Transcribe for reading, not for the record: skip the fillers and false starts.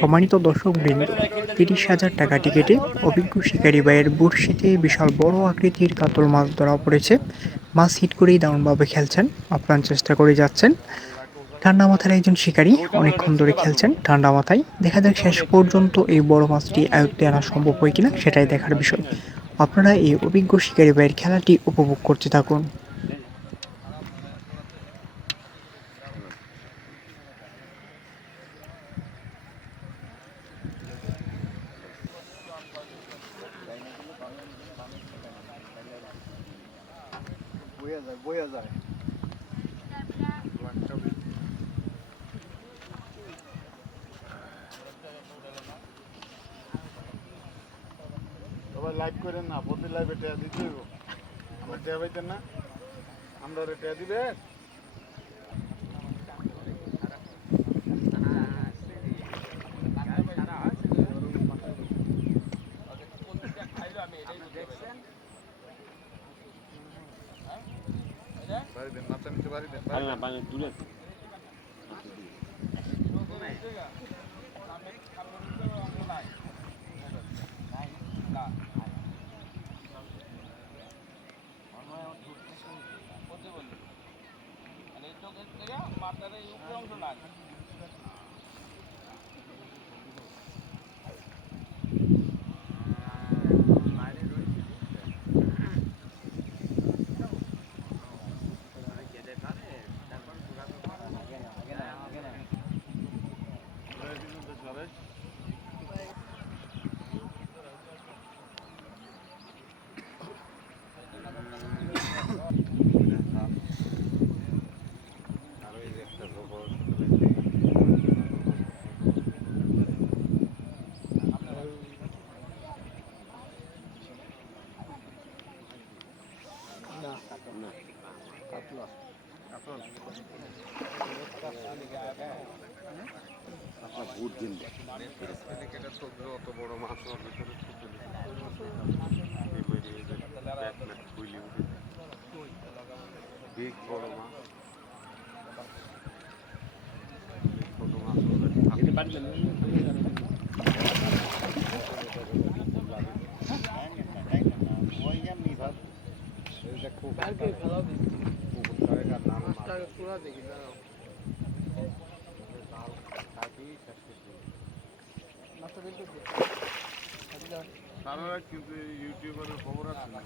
সম্মানিত দর্শকবৃন্দ, ৩০,০০০ টাকা টিকিটে অভিজ্ঞ শিকারী ভাইয়ের বড়শিতে বিশাল বড় আকৃতির কাতল মাছ ধরা পড়েছে। মাছ হিট করেই দারুণভাবে খেলছেন, আপ্রাণ চেষ্টা করে যাচ্ছেন। ঠান্ডা মাথার একজন শিকারী অনেকক্ষণ ধরে খেলছেন ঠান্ডা মাথায়। দেখা যাক শেষ পর্যন্ত এই বড় মাছটি আয়ত্তে আনা সম্ভব হয় কিনা, সেটাই দেখার বিষয়। আপনারা এই অভিজ্ঞ শিকারী ভাইয়ের খেলাটি উপভোগ করতে থাকুন। বইয়া যায় সবাই লাইভ করেন না, প্রতি লাইভে টেয়া দিতে হইব। আমরা টেয়া পাইতেন না, আমরা টেয়া দিবে। বাড়ি দেন, মাথা নিচে বাড়ি দেন, দূরে অত বড় মাছ বিগ বড় মাছ, ছোট মাছ কিন্তু ইউটিউবের খবর আছে না।